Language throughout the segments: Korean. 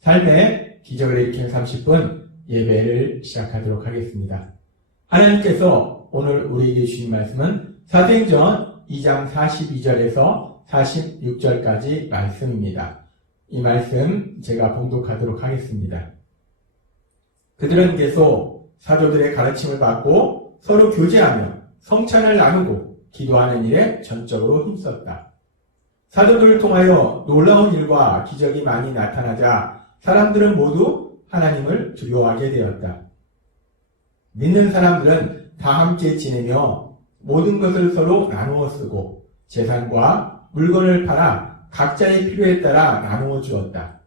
삶의 기적을 일으키는 30분 예배를 시작하도록 하겠습니다. 하나님께서 오늘 우리에게 주신 말씀은 사도행전 2장 42절에서 46절까지 말씀입니다. 이 말씀 제가 봉독하도록 하겠습니다. 그들은 계속 사도들의 가르침을 받고 서로 교제하며 성찬을 나누고 기도하는 일에 전적으로 힘썼다. 사도들을 통하여 놀라운 일과 기적이 많이 나타나자 사람들은 모두 하나님을 두려워하게 되었다. 믿는 사람들은 다 함께 지내며 모든 것을 서로 나누어 쓰고 재산과 물건을 팔아 각자의 필요에 따라 나누어 주었다.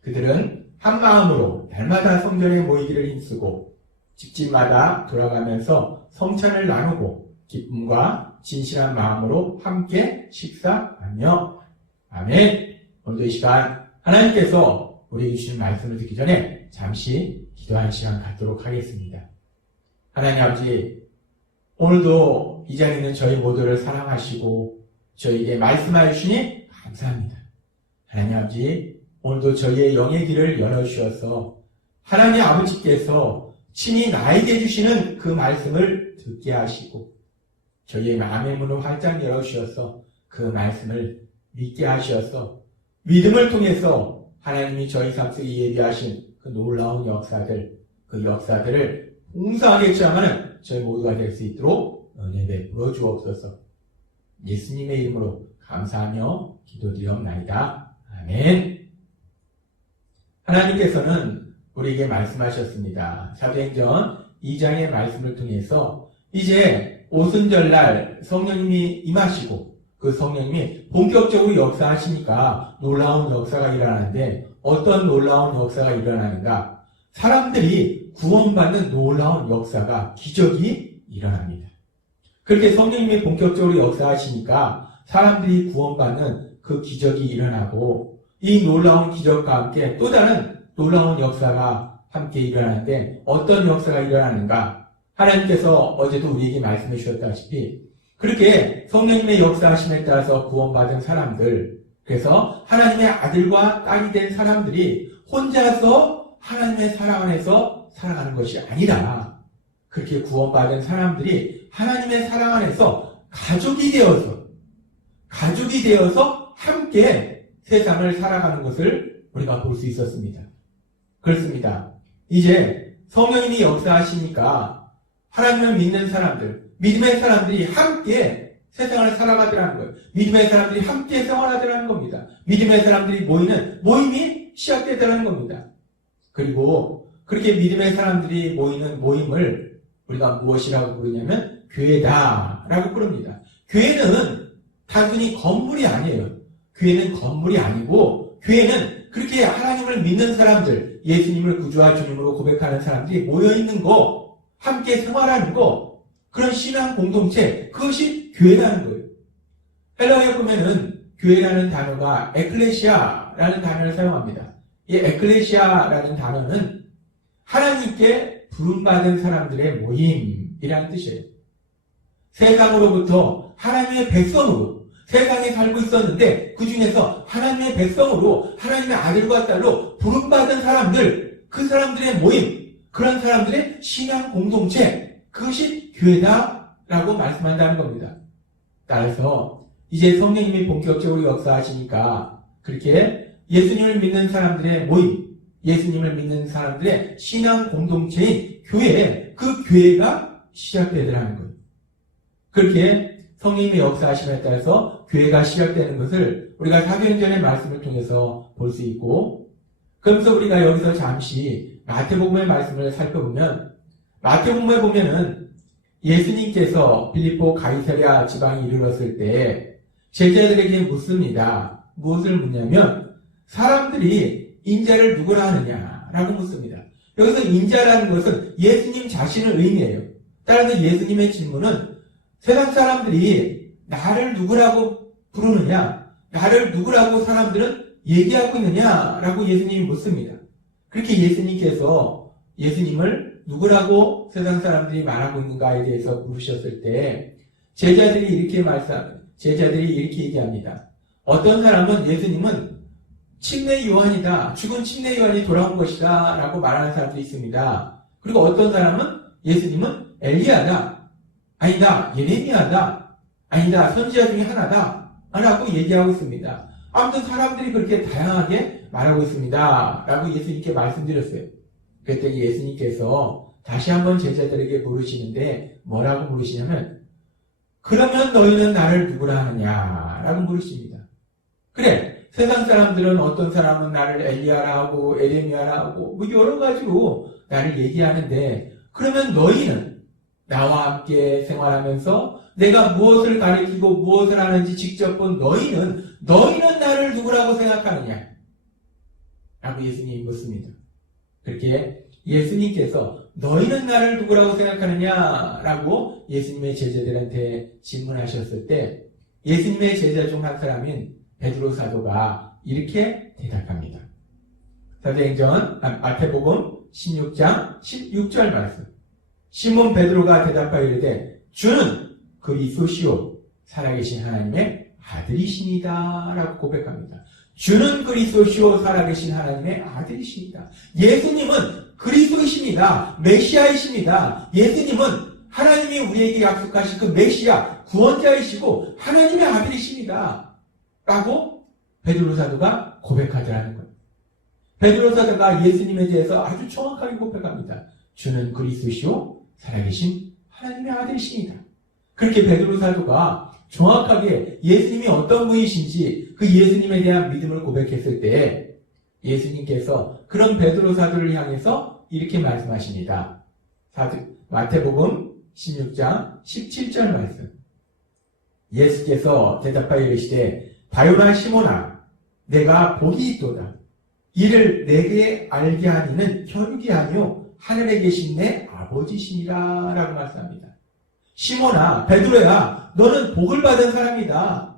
그들은 한 마음으로 날마다 성전에 모이기를 힘쓰고 집집마다 돌아가면서 성찬을 나누고 기쁨과 진실한 마음으로 함께 식사하며. 아멘. 오늘도 이 시간 하나님께서 우리에게 주신 말씀을 듣기 전에 잠시 기도하는 시간 갖도록 하겠습니다. 하나님 아버지, 오늘도 이 자리에 있는 저희 모두를 사랑하시고 저희에게 말씀하여 주시니 감사합니다. 하나님 아버지, 오늘도 저희의 영의 길을 열어주셔서 하나님 아버지께서 친히 나에게 주시는 그 말씀을 듣게 하시고 저희의 마음의 문을 활짝 열어주셔서 그 말씀을 믿게 하셔서 믿음을 통해서 하나님이 저희 삶 속에 예비하신 그 놀라운 역사들, 그 역사들을 봉사하게 체험하는 저희 모두가 될 수 있도록 은혜 베풀어 주옵소서. 예수님의 이름으로 감사하며 기도드리옵나이다. 아멘. 하나님께서는 우리에게 말씀하셨습니다. 사도행전 2장의 말씀을 통해서 이제 오순절날 성령님이 임하시고 그 성령님이 본격적으로 역사하시니까 놀라운 역사가 일어나는데 어떤 놀라운 역사가 일어나는가? 사람들이 구원받는 놀라운 역사가, 기적이 일어납니다. 그렇게 성령님이 본격적으로 역사하시니까 사람들이 구원받는 그 기적이 일어나고 이 놀라운 기적과 함께 또 다른 놀라운 역사가 함께 일어나는데 어떤 역사가 일어나는가? 하나님께서 어제도 우리에게 말씀해 주셨다시피 그렇게 성령님의 역사하심에 따라서 구원받은 사람들, 그래서 하나님의 아들과 딸이 된 사람들이 혼자서 하나님의 사랑 안에서 살아가는 것이 아니라 그렇게 구원받은 사람들이 하나님의 사랑 안에서 가족이 되어서 함께 세상을 살아가는 것을 우리가 볼 수 있었습니다. 그렇습니다. 이제 성령님이 역사하시니까 하나님을 믿는 사람들, 믿음의 사람들이 함께 세상을 살아가더라는 거예요. 믿음의 사람들이 함께 생활하더라는 겁니다. 믿음의 사람들이 모이는 모임이 시작되더라는 겁니다. 그리고 그렇게 믿음의 사람들이 모이는 모임을 우리가 무엇이라고 부르냐면 교회다라고 부릅니다. 교회는 단순히 건물이 아니에요. 교회는 건물이 아니고 교회는 그렇게 하나님을 믿는 사람들, 예수님을 구주와 주님으로 고백하는 사람들이 모여있는 거, 함께 생활하는 거, 그런 신앙 공동체, 그것이 교회라는 거예요. 헬라어에 보면은 교회라는 단어가 에클레시아라는 단어를 사용합니다. 이 에클레시아라는 단어는 하나님께 부름받은 사람들의 모임이라는 뜻이에요. 세상으로부터 하나님의 백성으로 세상에 살고 있었는데 그 중에서 하나님의 백성으로 하나님의 아들과 딸로 부름받은 사람들, 그 사람들의 모임, 그런 사람들의 신앙 공동체, 그것이 교회다라고 말씀한다는 겁니다. 따라서 이제 성령님이 본격적으로 역사하시니까 그렇게 예수님을 믿는 사람들의 모임, 예수님을 믿는 사람들의 신앙 공동체인 교회, 그 교회가 시작되더라는 거예요. 그렇게 성령님의 역사하심에 따라서 교회가 시작되는 것을 우리가 사도행전의 말씀을 통해서 볼 수 있고, 그러면서 우리가 여기서 잠시 마태복음의 말씀을 살펴보면, 마태복음에 보면은 예수님께서 빌립보 가이사랴 지방에 이르렀을 때 제자들에게 묻습니다. 무엇을 묻냐면 사람들이 인자를 누구라 하느냐라고 묻습니다. 여기서 인자라는 것은 예수님 자신을 의미해요. 따라서 예수님의 질문은 세상 사람들이 나를 누구라고 부르느냐, 나를 누구라고 사람들은 얘기하고 있느냐라고 예수님이 묻습니다. 그렇게 예수님을 누구라고 세상 사람들이 말하고 있는가에 대해서 물으셨을 때 제자들이 이렇게 얘기합니다. 어떤 사람은 예수님은 침례 요한이다. 죽은 침례 요한이 돌아온 것이다. 라고 말하는 사람도 있습니다. 그리고 어떤 사람은 예수님은 엘리야다. 아니다. 예레미야다. 아니다. 선지자 중에 하나다. 라고 얘기하고 있습니다. 아무튼 사람들이 그렇게 다양하게 말하고 있습니다. 라고 예수님께 말씀드렸어요. 그랬더니 예수님께서 다시 한번 제자들에게 물으시는데 뭐라고 물으시냐면 그러면 너희는 나를 누구라 하느냐? 라고 물으십니다. 그래. 세상 사람들은 어떤 사람은 나를 엘리야라 하고 에레미야라 하고 뭐 여러 가지로 나를 얘기하는데 그러면 너희는 나와 함께 생활하면서 내가 무엇을 가리키고 무엇을 하는지 직접 본 너희는 나를 누구라고 생각하느냐? 라고 예수님이 묻습니다. 그렇게 예수님께서 너희는 나를 누구라고 생각하느냐? 라고 예수님의 제자들한테 질문하셨을 때 예수님의 제자 중 한 사람인 베드로 사도가 이렇게 대답합니다. 사도행전 마태복음 16장 16절 말씀. 시몬 베드로가 대답하여 이르되 주는 그리스도시요 살아계신 하나님의 아들이십니다. 라고 고백합니다. 주는 그리스도시요 살아계신 하나님의 아들이십니다. 예수님은 그리스도이십니다. 메시아이십니다. 예수님은 하나님이 우리에게 약속하신 그 메시아 구원자이시고 하나님의 아들이십니다. 라고 베드로 사도가 고백하더라는 거예요. 베드로 사도가 예수님에 대해서 아주 정확하게 고백합니다. 주는 그리스도시요 살아계신 하나님의 아들이십니다. 그렇게 베드로 사도가 정확하게 예수님이 어떤 분이신지 그 예수님에 대한 믿음을 고백했을 때 예수님께서 그런 베드로 사도를 향해서 이렇게 말씀하십니다. 마태복음 16장 17절 말씀. 예수께서 대답하여 이르시되 바요나 시몬아 내가 복이 있도다. 이를 내게 알게 하니는 혈육이 아니요 하늘에 계신 내 아버지시니라 라고 말씀합니다. 시몬아 베드로야 너는 복을 받은 사람이다.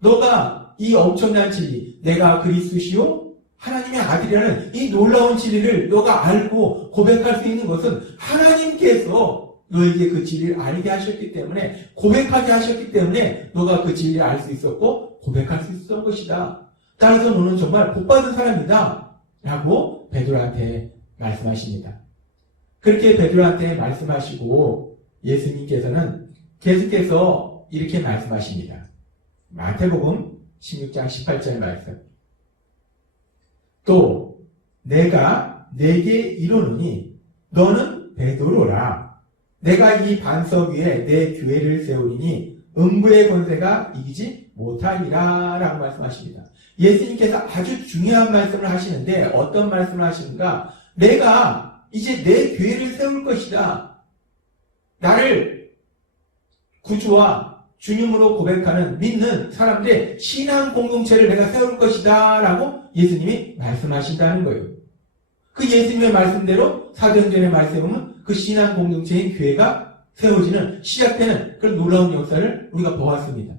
너가 이 엄청난 진리 내가 그리스도시요 하나님의 아들이라는 이 놀라운 진리를 너가 알고 고백할 수 있는 것은 하나님께서 너에게 그 진리를 알게 하셨기 때문에 고백하게 하셨기 때문에 너가 그 진리를 알 수 있었고 고백할 수 있었던 것이다. 따라서 너는 정말 복받은 사람이다. 라고 베드로한테 말씀하십니다. 그렇게 베드로한테 말씀하시고 예수님께서는 계속해서 이렇게 말씀하십니다. 마태복음 16장 18절 말씀. 또 내가 네게 이르노니 너는 베드로라. 내가 이 반석 위에 내 교회를 세우리니 음부의 권세가 이기지 못하리라 라고 말씀하십니다. 예수님께서 아주 중요한 말씀을 하시는데 어떤 말씀을 하시는가? 내가 이제 내 교회를 세울 것이다. 나를 구주와 주님으로 고백하는 믿는 사람들의 신앙 공동체를 내가 세울 것이다 라고 예수님이 말씀하신다는 거예요. 그 예수님의 말씀대로 사도행전의 말씀은 그 신앙 공동체인 교회가 세워지는 시작되는 그런 놀라운 역사를 우리가 보았습니다.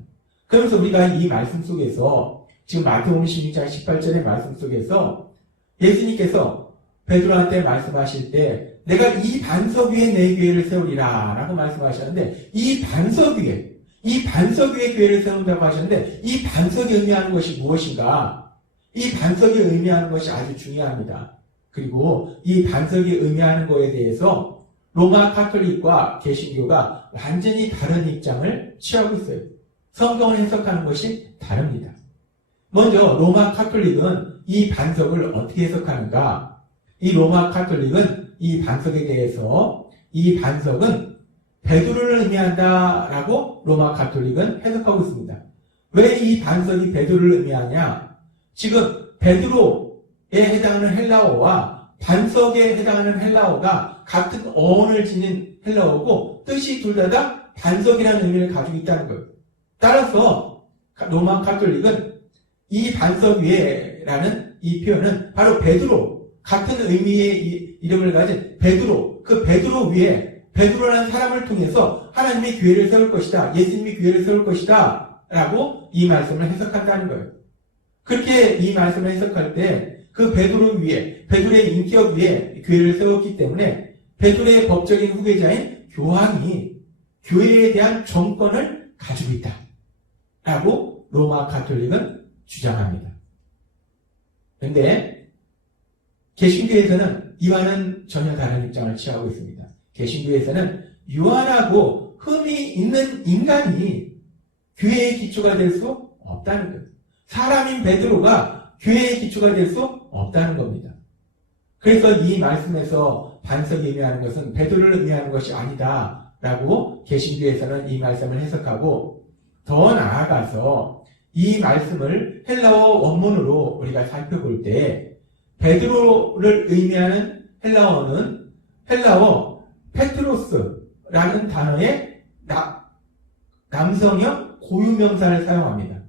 그러면서 우리가 이 말씀 속에서 지금 마태복음 16장 18절의 말씀 속에서 예수님께서 베드로한테 말씀하실 때 내가 이 반석 위에 내 교회를 세우리라 라고 말씀하셨는데 이 반석 위에 교회를 세운다고 하셨는데 이 반석이 의미하는 것이 무엇인가? 이 반석이 의미하는 것이 아주 중요합니다. 그리고 이 반석이 의미하는 것에 대해서 로마 카톨릭과 개신교가 완전히 다른 입장을 취하고 있어요. 성경을 해석하는 것이 다릅니다. 먼저 로마 카톨릭은 이 반석을 어떻게 해석하는가? 이 로마 카톨릭은 이 반석에 대해서 이 반석은 베드로를 의미한다라고 로마 카톨릭은 해석하고 있습니다. 왜 이 반석이 베드로를 의미하냐? 지금 베드로에 해당하는 헬라어와 반석에 해당하는 헬라어가 같은 어원을 지닌 헬라어고 뜻이 둘 다 반석이라는 의미를 가지고 있다는 거예요. 따라서 로마 카톨릭은 이 반석 위에라는 이 표현은 바로 베드로, 같은 의미의 이름을 가진 베드로, 그 베드로 위에 베드로라는 사람을 통해서 하나님의 교회를 세울 것이다. 예수님이 교회를 세울 것이다. 라고 이 말씀을 해석한다는 거예요. 그렇게 이 말씀을 해석할 때 그 베드로 위에, 베드로의 인격 위에 교회를 세웠기 때문에 베드로의 법적인 후계자인 교황이 교회에 대한 정권을 가지고 있다 라고 로마 가톨릭은 주장합니다. 그런데 개신교에서는 이와는 전혀 다른 입장을 취하고 있습니다. 개신교에서는 유한하고 흠이 있는 인간이 교회의 기초가 될 수 없다는 거예요. 사람인 베드로가 교회의 기초가 될 수 없다는 겁니다. 그래서 이 말씀에서 반석이 의미하는 것은 베드로를 의미하는 것이 아니다 라고 개신교에서는 이 말씀을 해석하고, 더 나아가서 이 말씀을 헬라어 원문으로 우리가 살펴볼 때 베드로를 의미하는 헬라어는 헬라어 페트로스라는 단어의 남성형 고유명사를 사용합니다.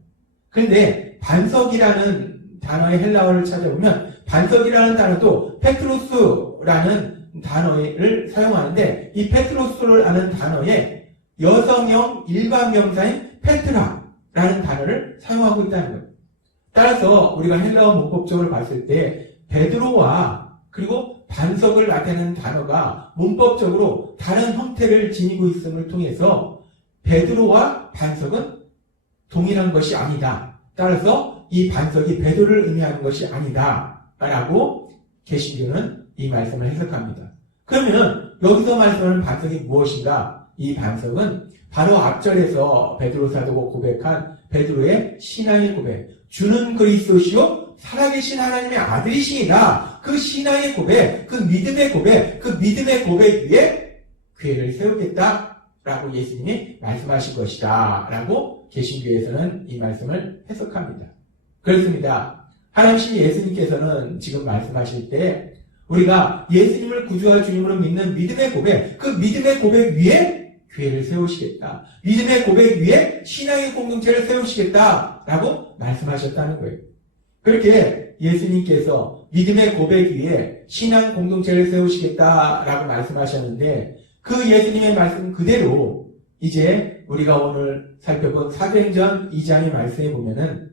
그런데 반석이라는 단어의 헬라어를 찾아보면 반석이라는 단어도 페트로스라는 단어를 사용하는데, 이 페트로스라는 단어에 여성형 일반명사인 페트라라는 단어를 사용하고 있다는 거예요. 따라서 우리가 헬라어 문법적으로 봤을 때 베드로와 그리고 반석을 나타내는 단어가 문법적으로 다른 형태를 지니고 있음을 통해서 베드로와 반석은 동일한 것이 아니다. 따라서 이 반석이 베드로를 의미하는 것이 아니다 라고 개신교는 이 말씀을 해석합니다. 그러면 여기서 말씀하는 반석이 무엇인가? 이 반석은 바로 앞절에서 베드로 사도가 고백한 베드로의 신앙의 고백, 주는 그리스도시요 살아계신 하나님의 아들이시니라. 그 신앙의 고백, 그 믿음의 고백, 그 믿음의 고백 위에 교회를 세우겠다라고 예수님이 말씀하신 것이다 라고 개신교에서는 이 말씀을 해석합니다. 그렇습니다. 하나님 예수님께서는 지금 말씀하실 때 우리가 예수님을 구주와 주님으로 믿는 믿음의 고백, 그 믿음의 고백 위에 교회를 세우시겠다. 믿음의 고백 위에 신앙의 공동체를 세우시겠다라고 말씀하셨다는 거예요. 그렇게 예수님께서 믿음의 고백 위에 신앙 공동체를 세우시겠다라고 말씀하셨는데, 그 예수님의 말씀 그대로 이제 우리가 오늘 살펴본 사도행전 2장의 말씀에 보면은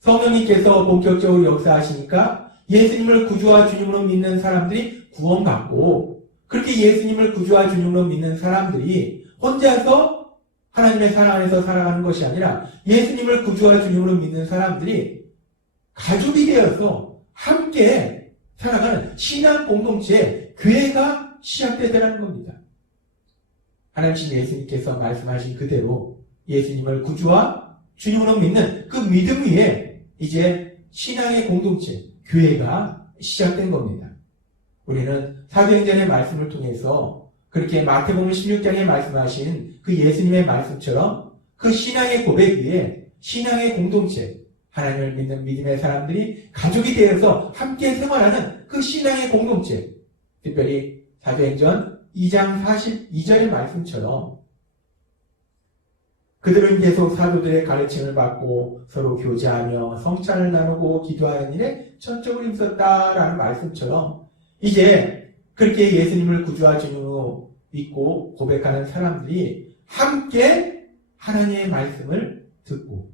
성령님께서 본격적으로 역사하시니까 예수님을 구주와 주님으로 믿는 사람들이 구원받고, 그렇게 예수님을 구주와 주님으로 믿는 사람들이 혼자서 하나님의 사랑 안에서 살아가는 것이 아니라 예수님을 구주와 주님으로 믿는 사람들이 가족이 되어서 함께 살아가는 신앙 공동체, 교회가 시작되더라는 겁니다. 하나님 예수님께서 말씀하신 그대로 예수님을 구주와 주님으로 믿는 그 믿음 위에 이제 신앙의 공동체, 교회가 시작된 겁니다. 우리는 사도행전의 말씀을 통해서 그렇게 마태복음 16장에 말씀하신 그 예수님의 말씀처럼 그 신앙의 고백 위에 신앙의 공동체, 하나님을 믿는 믿음의 사람들이 가족이 되어서 함께 생활하는 그 신앙의 공동체, 특별히 사도행전 2장 42절의 말씀처럼 그들은 계속 사도들의 가르침을 받고 서로 교제하며 성찬을 나누고 기도하는 일에 전적으로 힘썼다라는 말씀처럼 이제 그렇게 예수님을 구주와 주님으로 믿고 고백하는 사람들이 함께 하나님의 말씀을 듣고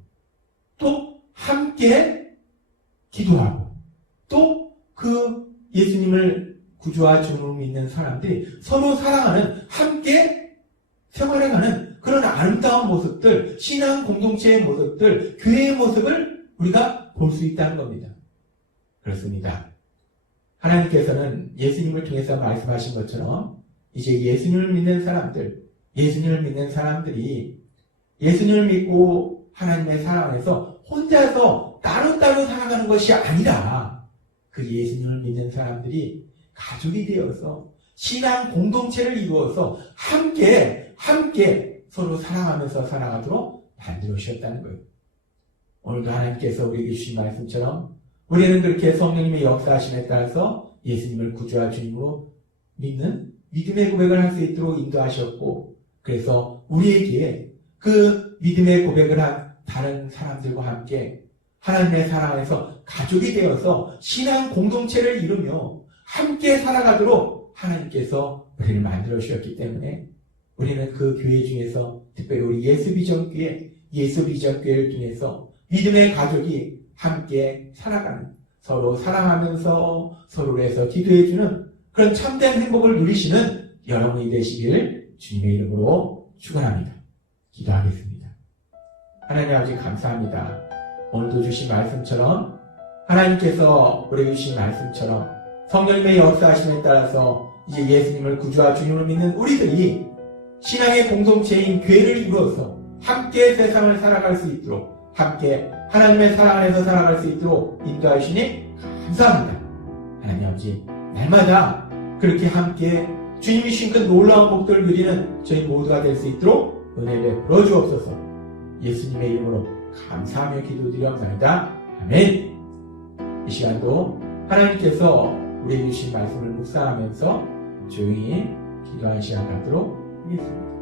또 함께 기도하고 또 그 예수님을 구주와 주님으로 믿는 사람들이 서로 사랑하는, 함께 생활해가는 그런 아름다운 모습들, 신앙 공동체의 모습들, 교회의 모습을 우리가 볼 수 있다는 겁니다. 그렇습니다. 하나님께서는 예수님을 통해서 말씀하신 것처럼 이제 예수님을 믿는 사람들, 예수님을 믿는 사람들이 예수님을 믿고 하나님의 사랑 안에서 혼자서 따로따로 살아가는 것이 아니라 그 예수님을 믿는 사람들이 가족이 되어서 신앙 공동체를 이루어서 함께 서로 사랑하면서 살아가도록 만들어 주셨다는 거예요. 오늘도 하나님께서 우리에게 주신 말씀처럼 우리는 그렇게 성령님의 역사하심에 따라서 예수님을 구주와 주님으로 믿는 믿음의 고백을 할 수 있도록 인도하셨고, 그래서 우리에게 그 믿음의 고백을 한 다른 사람들과 함께 하나님의 사랑 안에서 가족이 되어서 신앙 공동체를 이루며 함께 살아가도록 하나님께서 우리를 만들어 주셨기 때문에 우리는 그 교회 중에서 특별히 우리 예수비전교회를 통해서 믿음의 가족이 함께 살아가는, 서로 사랑하면서 서로를 해서 기도해주는 그런 참된 행복을 누리시는 여러분이 되시길 주님의 이름으로 축원합니다. 기도하겠습니다. 하나님 아버지 감사합니다. 오늘도 주신 말씀처럼 하나님께서 우리에게 주신 말씀처럼 성령님의 역사하심에 따라서 이제 예수님을 구주와 주님으로 믿는 우리들이 신앙의 공동체인 교회를 이루어서 함께 세상을 살아갈 수 있도록, 함께 하나님의 사랑 안에서 살아갈 수 있도록 인도하시니 감사합니다. 하나님 아버지, 날마다 그렇게 함께 주님이 주신 그 놀라운 복들을 누리는 저희 모두가 될 수 있도록 은혜 베풀어 주옵소서. 예수님의 이름으로 감사하며 기도드리옵나이다. 아멘. 이 시간도 하나님께서 우리에게 주신 말씀을 묵상하면서 조용히 기도하는 시간 갖도록 하겠습니다.